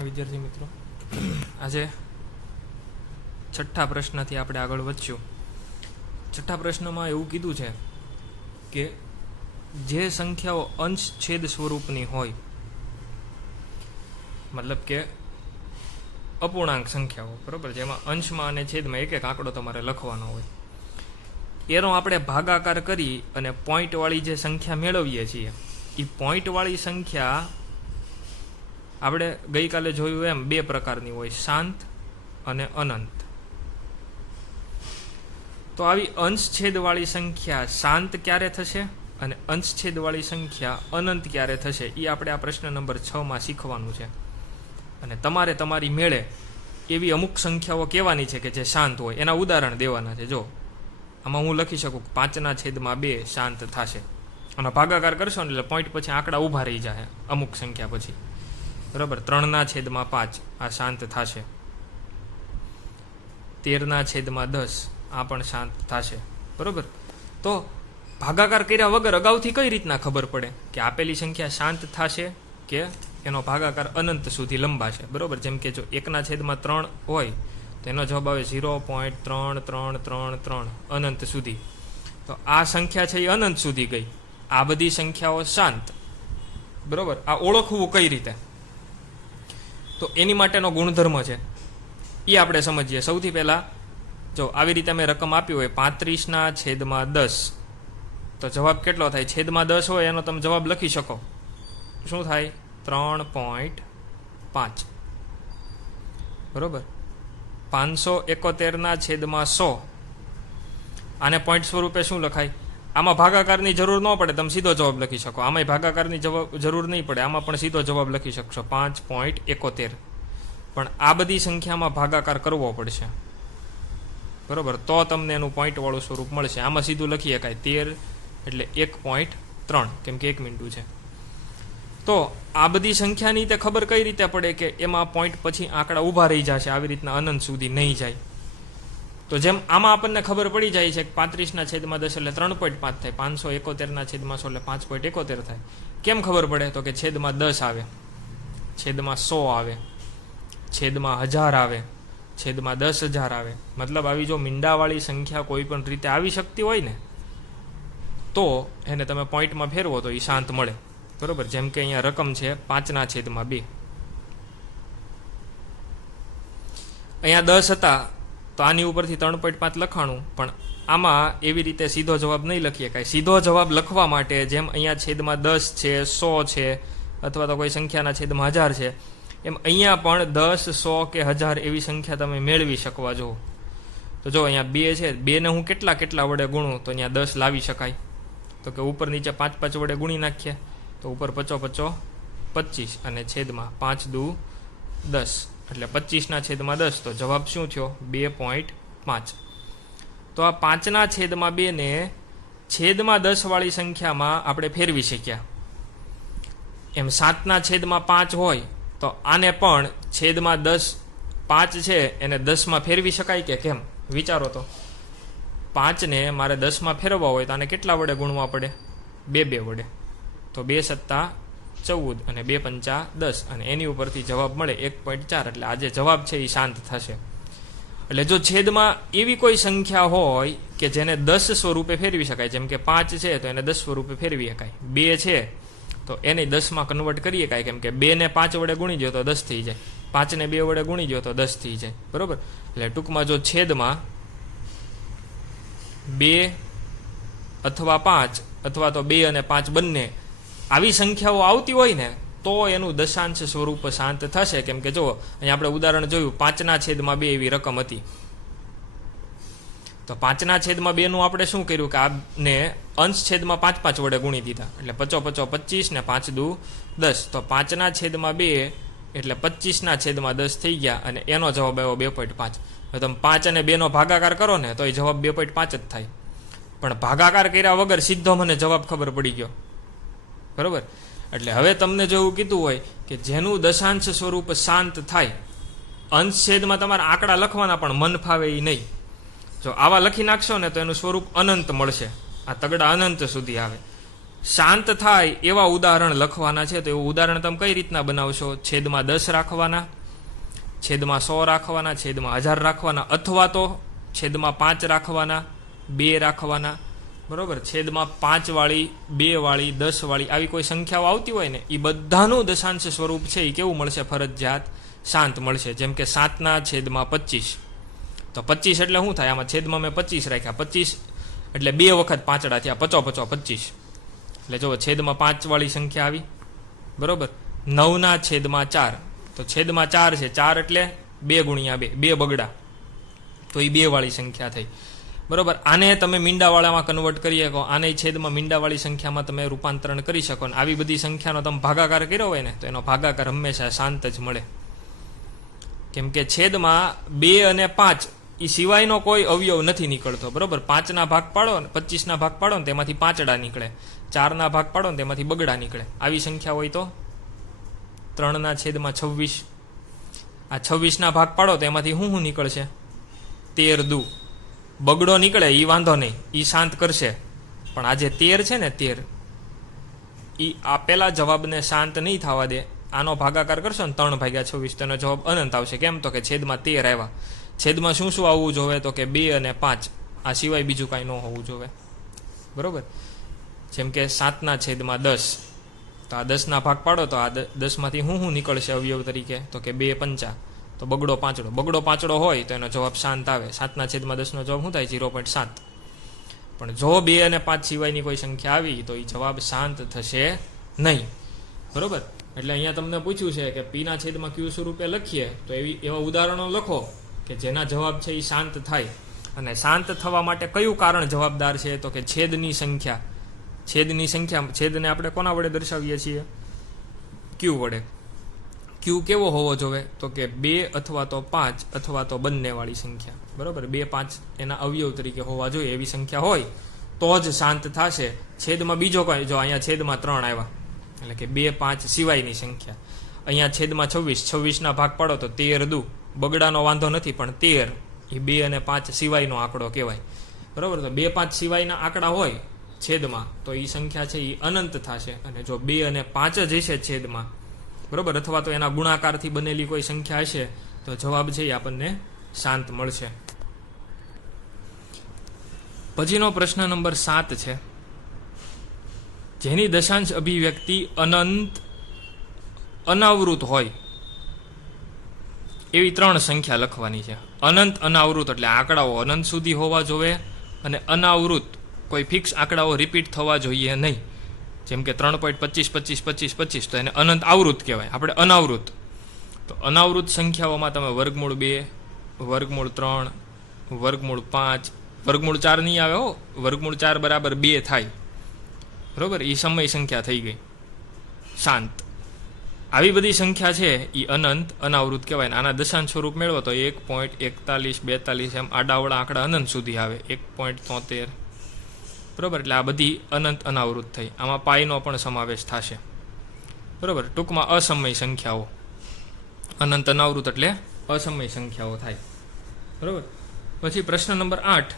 કૃષ્ણ વિદ્યાર્થી મિત્રો, આજે છઠ્ઠા પ્રશ્નથી આપણે આગળ વધશું. છઠ્ઠા પ્રશ્નમાં એવું કીધું છે કે જે સંખ્યાઓ અંશ છેદ સ્વરૂપની હોય, મતલબ કે અપૂર્ણાંક સંખ્યાઓ, બરોબર, જેમાં અંશમાં અને છેદમાં એક એક આંકડો તમારે લખવાનો હોય, એનો આપણે ભાગાકાર કરી અને પોઈન્ટવાળી જે સંખ્યા મેળવીએ છીએ, એ પોઈન્ટવાળી સંખ્યા આપણે ગઈકાલે જોયું એમ બે પ્રકારની હોય, શાંત અને અનંત. તો આવી અંશછેદવાળી સંખ્યા શાંત ક્યારે થશે અને અંશછેદવાળી સંખ્યા અનંત ક્યારે થશે, એ આપણે આ પ્રશ્ન નંબર 6 શીખવાનું છે. અને તમારે તમારી મેળે એવી અમુક સંખ્યાઓ કહેવાની છે કે જે શાંત હોય, એના ઉદાહરણ દેવાના છે. જો આમાં હું લખી શકું 5/2 શાંત થશે, અને ભાગાકાર કરશો ને એટલે પોઈન્ટ પછી આંકડા ઊભા રહી જાય અમુક સંખ્યા પછી, બરાબર. 3/5 આ શાંત થશે. 13/10 આ પણ શાંત થશે, બરાબર. તો ભાગાકાર કર્યા વગર અગાઉથી કઈ રીતના ખબર પડે કે આપેલી સંખ્યા શાંત થશે કે એનો ભાગાકાર અનંત સુધી લંબાશે, બરાબર. જેમ કે જો 1/3 હોય તો એનો જવાબ આવે 0.3333 અનંત સુધી. તો આ સંખ્યા છે એ અનંત સુધી ગઈ, આ બધી સંખ્યાઓ શાંત, બરાબર. આ ઓળખવું કઈ રીતે, તો એની માટેનો ગુણધર્મ છે એ આપણે સમજીએ. સૌથી પહેલા જો આવી રીતે અમે રકમ આપી હોય 35/10, તો જવાબ કેટલો થાય? છેદમાં 10 હોય એનો તમે જવાબ લખી શકો, શું થાય? 3.5, બરોબર. 571/100 આને પોઈન્ટ સ્વરૂપે શું લખાય? આમાં ભાગાકારની જરૂર ન પડે, તમે સીધો જવાબ લખી શકો. આમાં ભાગાકારની જરૂર નહીં પડે, આમાં પણ સીધો જવાબ લખી શકશો 5.71. પણ આ બધી સંખ્યામાં ભાગાકાર કરવો પડશે, બરોબર, તો તમને એનું પોઈન્ટવાળું સ્વરૂપ મળશે. આમાં સીધું લખી શકાય 13 એટલે 1.3, કેમ કે 1 મિનિટ છે. તો આ બધી સંખ્યાની તે ખબર કઈ રીતે પડે કે એમાં પોઈન્ટ પછી આંકડા ઊભા રહી જશે, આવી રીતના અનંત સુધી નહીં જાય. તો જેમ આમાં આપણને ખબર પડી જાય છે કે 35/10 એટલે 3.5 થાય, 571/100 એટલે 5.71 થાય. કેમ ખબર પડે? તો કે છેદમાં 10 આવે, છેદમાં 100 આવે, છેદમાં 1000 આવે, છેદમાં 10,000 આવે. મતલબ આવી જો મીંડાવાળી સંખ્યા કોઈ પણ રીતે આવી શકતી હોય ને, તો એને તમે પોઈન્ટમાં ફેરવો તો એ શાંત મળે, બરોબર. જેમ કે અહીંયા રકમ છે 5/2, અહીંયા 10 હતા તો આની ઉપરથી 3.5 લખાણું, પણ આમાં એવી રીતે સીધો જવાબ નહીં લખીએ કાંઈ. સીધો જવાબ લખવા માટે જેમ અહીંયા છેદમાં 10 છે, 100 છે, અથવા તો કોઈ સંખ્યાના છેદમાં 1000 છે, એમ અહીંયા પણ 10, 100 કે 1000 એવી સંખ્યા તમે મેળવી શકવા જો. તો જો અહીંયા 2 છે, 2 ને હું કેટલા વડે ગુણું તો અહીંયા 10 લાવી શકાય. તો કે ઉપર નીચે 5 વડે ગુણી નાખીએ તો ઉપર 5 25 અને છેદમાં 5 × 10 એટલે 25/10. તો જવાબ શું થયો? 2.5. તો આ 5/2 ને છેદમાં 10 વાળી સંખ્યામાં આપણે ફેરવી શક્યા. એમ 7/5 હોય તો આને પણ છેદમાં 10, 5 છે એને 10માં ફેરવી શકાય કે કેમ? વિચારો તો. 5 ને મારે 10માં ફેરવવા હોય તો આને કેટલા વડે ગુણવા પડે? 2 વડે. તો 2 × 7 = 14 અને 2 × 5 = 10, અને એની ઉપરથી જવાબ મળે 1.4. એટલે આ જે જવાબ છે એ શાંત થશે. એટલે જો છેદમાં એવી કોઈ સંખ્યા હોય કે જેને 10 સ્વરૂપે ફેરવી શકાય, જેમ કે 5 છે તો એને 10 સ્વરૂપે ફેરવી શકાય, 2 છે તો એને 10માં કન્વર્ટ કરી શકાય, કેમ કે 2 ને 5 વડે ગુણી દો તો 10 થઈ જાય, 5 ને 2 વડે ગુણી દો તો 10 થઈ જાય, બરોબર. એટલે ટૂંકમાં જો છેદમાં 2 અથવા 5 અથવા તો 2 અને 5 બંને આવી સંખ્યાઓ આવતી હોય ને, તો એનું દશાંશ સ્વરૂપ શાંત થશે. કેમ કે જો અહીંયા આપણે ઉદાહરણ જોયું 5/2 એવી રકમ હતી, તો 5/2 નું આપણે શું કર્યું કે આને અંશ છેદમાં 5 વડે ગુણી દીધા, એટલે 5 × 25 ને 5 × 10. તો 5/2 એટલે 25/10 થઈ ગયા, અને એનો જવાબ આવ્યો 2.5. હવે તમે 5 અને 2 નો ભાગાકાર કરો ને તો એ જવાબ 2.5 જ થાય. પણ ભાગાકાર કર્યા વગર સીધો મને જવાબ ખબર પડી ગયો, બરોબર. એટલે હવે તમને જો એવું કીધું હોય કે જેનું દશાંશ સ્વરૂપ શાંત થાય, અંશ છેદમાં તમારે આંકડા લખવાના પણ મન ફાવે એ નહીં. જો આવા લખી નાખશો ને તો એનું સ્વરૂપ અનંત મળશે, આ તગડા અનંત સુધી આવે. શાંત થાય એવા ઉદાહરણ લખવાના છે. તો એવું ઉદાહરણ તમે કઈ રીતના બનાવશો? છેદમાં 10 રાખવાના, છેદમાં 100 રાખવાના, છેદમાં 1000 રાખવાના, અથવા તો છેદમાં 5 રાખવાના, 2 રાખવાના. બરોબર, છેદમાં 5 વાળી, 2 વાળી, 10 વાળી આવી કોઈ સંખ્યાઓ આવતી હોય ને, એ બધાનું દશાંશ સ્વરૂપ છે એ કેવું મળશે? ફરજિયાત શાંત મળશે. જેમ કે 7/25. તો 25 એટલે શું થાય? આમાં છેદમાં મેં 25 રાખ્યા. 25 એટલે 2 વખત પાંચડા થયા, 50 × 25. એટલે જો છેદમાં 5 વાળી સંખ્યા આવી. બરોબર, 9/4. તો છેદમાં 4 છે, 4 એટલે 2 × 2, 2 બગડા, તો એ 2 વાળી સંખ્યા થઈ. બરોબર, આને તમે મીંડાવાળામાં કન્વર્ટ કરી શકો, આને છેદમાં મીંડાવાળી સંખ્યામાં તમે રૂપાંતરણ કરી શકો. ને આવી બધી સંખ્યાનો તમે ભાગાકાર કર્યો હોય ને, તો એનો ભાગાકાર હંમેશા શાંત જ મળે. કેમ કે છેદમાં 2 અને 5 એ સિવાયનો કોઈ અવયવ નથી નીકળતો. બરોબર, 5ના ભાગ પાડો ને 25ના ભાગ પાડો ને તેમાંથી પાંચડા નીકળે, 4ના ભાગ પાડો ને તેમાંથી બગડા નીકળે. આવી સંખ્યા હોય તો 3/26. આ 26ના ભાગ પાડો તો એમાંથી શું નીકળશે? 13 દુ. બગડો નીકળે એ વાંધો નહીં, એ શાંત કરશે. પણ આ જે 13 છે ને, 13 એ આપેલા જવાબને શાંત નહીં થવા દે. આનો ભાગાકાર કરશો ને 3/26, તેનો જવાબ અનંત આવશે. કેમ? તો કે છેદમાં 13 આવ્યા. છેદમાં શું શું આવવું જોવે? તો કે 2 અને 5. આ સિવાય બીજું કાંઈ ન હોવું જોવે. બરોબર, જેમ કે 7/10. તો આ 10ના ભાગ પાડો તો આ 10માંથી શું નીકળશે અવયવ તરીકે? તો કે 2 5. તો બગડો પાંચડો. બગડો પાંચડો હોય તો એનો જવાબ શાંત આવે. 7/10નો જવાબ શું થાય? 0.7. પણ જો 2 અને 5 સિવાયની કોઈ સંખ્યા આવી તો એ જવાબ શાંત થશે નહીં. બરોબર, એટલે અહીંયા તમને પૂછ્યું છે કે પીના છેદમાં ક્યુ સ્વરૂપે લખીએ, તો એવા ઉદાહરણો લખો કે જેના જવાબ છે એ શાંત થાય. અને શાંત થવા માટે કયું કારણ જવાબદાર છે? તો કે છેદની સંખ્યા. છેદને આપણે કોના વડે દર્શાવીએ છીએ? ક્યુ વડે. ક્યુ કેવો હોવો જોઈએ? તો કે 2 અથવા તો 5 અથવા તો બંને વાળી સંખ્યા. બરોબર, 2 5 એના અવયવ તરીકે હોવા જોઈએ. એવી સંખ્યા હોય તો જ શાંત થશે. છેદમાં બીજો કોઈ, જો અહીંયા છેદમાં 3 આવ્યા, એટલે કે 2 5 સિવાયની સંખ્યા. અહીંયા છેદમાં 26ના ભાગ પાડો તો 13 દુ. બગડાનો વાંધો નથી, પણ 13 એ 2 અને 5 સિવાયનો આંકડો કહેવાય. બરોબર, તો 2 5 સિવાયના આંકડા હોય છેદમાં તો એ સંખ્યા છે એ અનંત થશે. અને જો 2 અને 5 જ હશે છેદમાં, બરોબર, અથવા તો એના ગુણાકારથી બનેલી કોઈ સંખ્યા હશે, તો જવાબ છે એ આપણને શાંત મળશે. પછીનો પ્રશ્ન નંબર 7 છે. જેની દશાંશ અભિવ્યક્તિ અનંત અનાવૃત હોય એવી 3 સંખ્યા લખવાની છે. અનંત અનાવૃત એટલે આંકડાઓ અનંત સુધી હોવા જોઈએ, અને અનાવૃત કોઈ ફિક્સ આંકડાઓ રિપીટ થવા જોઈએ નહીં. જેમ કે 3.25 તો એને અનંત આવૃત કહેવાય. આપણે અનાવૃત. તો અનાવૃત સંખ્યાઓમાં તમે વર્ગમૂળ 2, વર્ગમૂળ 3, વર્ગમૂળ 5, વર્ગમૂળ 4 નહીં આવે હો. વર્ગમૂળ 4 બરાબર 2 થાય. બરોબર, એ સમય સંખ્યા થઈ ગઈ શાંત. આવી બધી સંખ્યા છે એ અનંત અનાવૃત કહેવાય. આના દશાંશ સ્વરૂપ મેળવો તો 1.41 42 એમ આડાવડા આંકડા અનંત સુધી આવે. 1.73. બરોબર, એટલે આ બધી અનંત અનાવૃત થઈ. આમાં પાઈનો પણ સમાવેશ થશે. બરોબર, ટૂંકમાં અસમય સંખ્યાઓ. અનંત અનાવૃત એટલે અસમય સંખ્યાઓ થાય. બરોબર, પછી પ્રશ્ન નંબર 8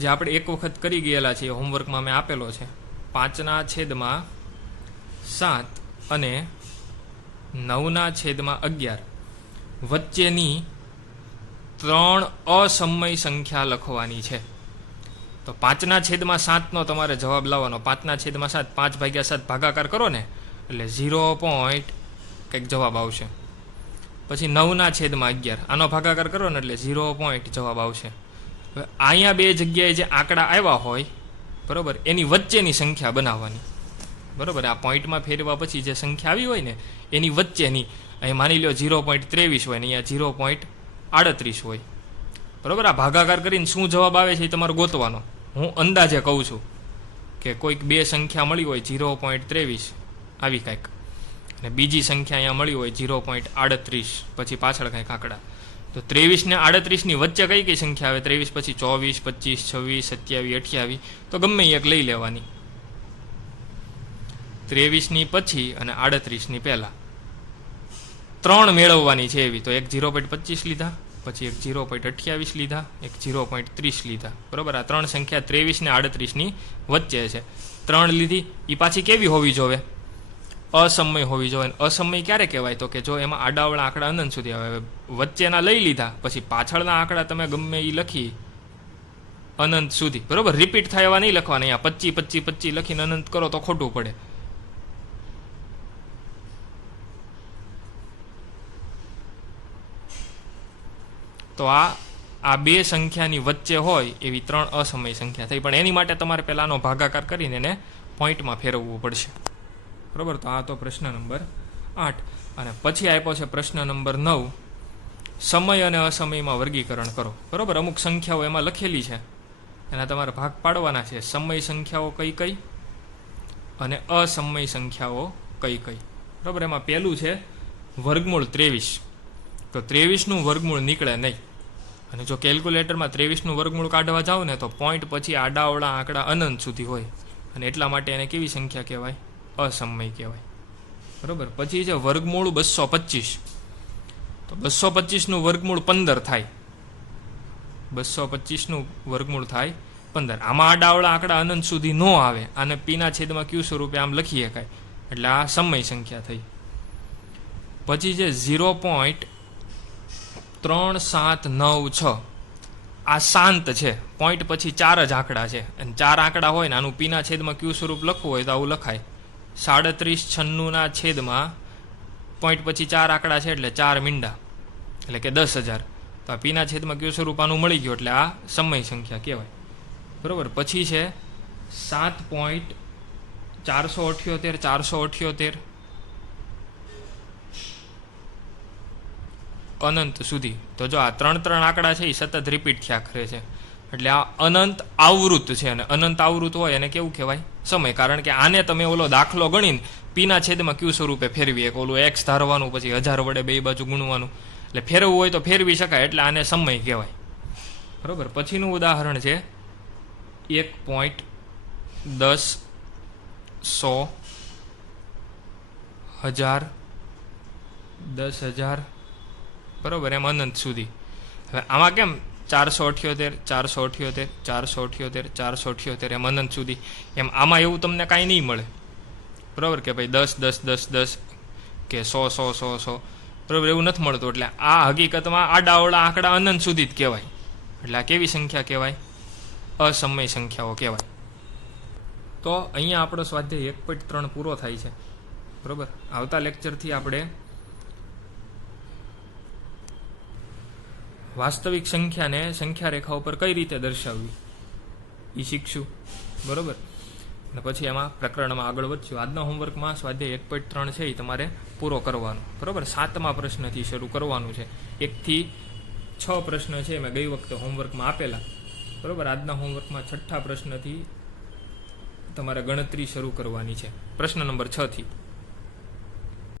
જે આપણે એક વખત કરી ગયેલા છીએ, હોમવર્કમાં મેં આપેલો છે. 5/7 અને 9/11 વચ્ચેની 3 અસમય સંખ્યા લખવાની છે. તો 5/7નો તમારે જવાબ લાવવાનો. 5/7 5/7 ભાગાકાર કરો ને એટલે 0. કંઈક જવાબ આવશે. પછી 9/11 આનો ભાગાકાર કરો ને એટલે 0. જવાબ આવશે. હવે અહીંયા બે જગ્યાએ જે આંકડા આવ્યા હોય, બરોબર, એની વચ્ચેની સંખ્યા બનાવવાની. બરોબર, આ પોઈન્ટમાં ફેરવા પછી જે સંખ્યા આવી હોય ને એની વચ્ચેની, અહીં માની લો 0.23 હોય ને અહીંયા 0.38 હોય. બરોબર, આ ભાગાકાર કરીને શું જવાબ આવે છે એ તમારે ગોતવાનો. હું અંદાજે કહું છું કે કોઈક બે સંખ્યા મળી હોય 0.23 આવી કાંઈક, અને બીજી સંખ્યા અહીંયા મળી હોય 0.38, પછી પાછળ કાંઈક આંકડા. તો 23 ને 38 ની વચ્ચે કઈ કઈ સંખ્યા આવે? 23 પછી 24, 25, 26, 27, 28, તો ગમે એક લઈ લેવાની. 23 ની પછી અને 38 ની પહેલા 3 મેળવવાની છે એવી. તો એક 0.25 લીધા, પછી એક 0.28 લીધા, એક 0.30 લીધા. બરોબર, આ 3 સંખ્યા 23 ને 38 ની વચ્ચે છે. 3 લીધી એ પાછી કેવી હોવી જોવે? અસમય હોવી જોઈએ. અસમય ક્યારે કહેવાય? તો કે જો એમાં આડાવળા આંકડા અનંત સુધી આવે. વચ્ચેના લઈ લીધા પછી પાછળના આંકડા તમે ગમે એ લખી અનંત સુધી, બરોબર, રિપીટ થાય એવા નહીં લખવાના. અહીંયા 25 25 25 લખીને અનંત કરો તો ખોટું પડે. તો આ બે સંખ્યાની વચ્ચે હોય એવી 3 અસમય સંખ્યા થઈ. પણ એની માટે તમારે પહેલાનો ભાગાકાર કરીને એને પોઈન્ટમાં ફેરવવું પડશે, બરોબર. તો આ તો પ્રશ્ન નંબર 8. અને પછી આપ્યો છે પ્રશ્ન નંબર 9, સમય અને અસમયમાં વર્ગીકરણ કરો, બરોબર. અમુક સંખ્યાઓ એમાં લખેલી છે, એના તમારે ભાગ પાડવાના છે. સમય સંખ્યાઓ કઈ કઈ અને અસમય સંખ્યાઓ કઈ કઈ, બરોબર. એમાં પહેલું છે વર્ગમૂળ 23. તો 23નું વર્ગમૂળ નીકળે નહીં. અને જો કેલ્ક્યુલેટરમાં 23નું વર્ગમૂળ કાઢવા જાવ ને તો પોઈન્ટ પછી આડાવળા આંકડા અનંત સુધી હોય, અને એટલા માટે એને કેવી સંખ્યા કહેવાય? અસમય કહેવાય, બરોબર. પછી છે વર્ગમૂળ 225. તો 225નું વર્ગમૂળ 15 થાય. 225નું વર્ગમૂળ થાય 15. આમાં આડાવળા આંકડા અનંત સુધી ન આવે. આને પીના છેદમાં ક્યુ સ્વરૂપે આમ લખી શકાય, એટલે આ સમય સંખ્યા થઈ. પછી છે 0.3796. આ શાંત છે. પોઈન્ટ પછી 4 જ આંકડા છે, અને 4 આંકડા હોય ને આનું પીના છેદમાં ક્યુ સ્વરૂપ લખવું હોય તો આવું લખાય. 3796 છેદમાં પોઈન્ટ પછી 4 આંકડા છે એટલે 4 મીંડા, એટલે કે 10,000. તો આ પીના છેદમાં ક્યુ સ્વરૂપ આનું મળી ગયું, એટલે આ સમય સંખ્યા કહેવાય, બરોબર. પછી છે 7.478 અનંત સુધી. તો જો આ 3 આંકડા છે એ સતત રિપીટ થયા કરે છે, એટલે આ અનંત આવૃત છે. અને અનંત આવૃત હોય એને કેવું કહેવાય? સમય. કારણ કે આને તમે ઓલો દાખલો ગણીને પીના છેદમાં ક્યુ સ્વરૂપે ફેરવી એક ઓલું એક્સ ધારવાનું, પછી 1000 વડે બે બાજુ ગુણવાનું, એટલે ફેરવવું હોય તો ફેરવી શકાય, એટલે આને સમય કહેવાય, બરોબર. પછીનું ઉદાહરણ છે 1.10 100 1000 10,000, બરોબર, એમ અનંત સુધી. હવે આમાં કેમ 478 478 478 478 એમ અનંત સુધી, એમ આમાં એવું તમને કાંઈ નહીં મળે, બરાબર, કે ભાઈ 10 10 10 10 કે 100 100 100 100, બરાબર, એવું નથી મળતું. એટલે આ હકીકતમાં આડાવળા આંકડા અનંત સુધી જ કહેવાય. એટલે આ કેવી સંખ્યા કહેવાય? અસમય સંખ્યાઓ કહેવાય. તો અહીંયા આપણો સ્વાધ્યાય 1.3 પૂરો થાય છે, બરાબર. આવતા લેક્ચરથી આપણે વાસ્તવિક સંખ્યાને સંખ્યા રેખા ઉપર કઈ રીતે દર્શાવવી એ શીખશું, બરોબર. અને પછી એમાં પ્રકરણમાં આગળ વધશું. આજના હોમવર્કમાં સ્વાધ્યાય 1.3 છે એ તમારે પૂરો કરવાનો, બરોબર. 7મા પ્રશ્નથી શરૂ કરવાનું છે. 1 થી 6 પ્રશ્ન છે મેં ગઈ વખતે હોમવર્કમાં આપેલા, બરોબર. આજના હોમવર્કમાં 6થા પ્રશ્નથી તમારે ગણતરી શરૂ કરવાની છે, પ્રશ્ન નંબર 6 થી.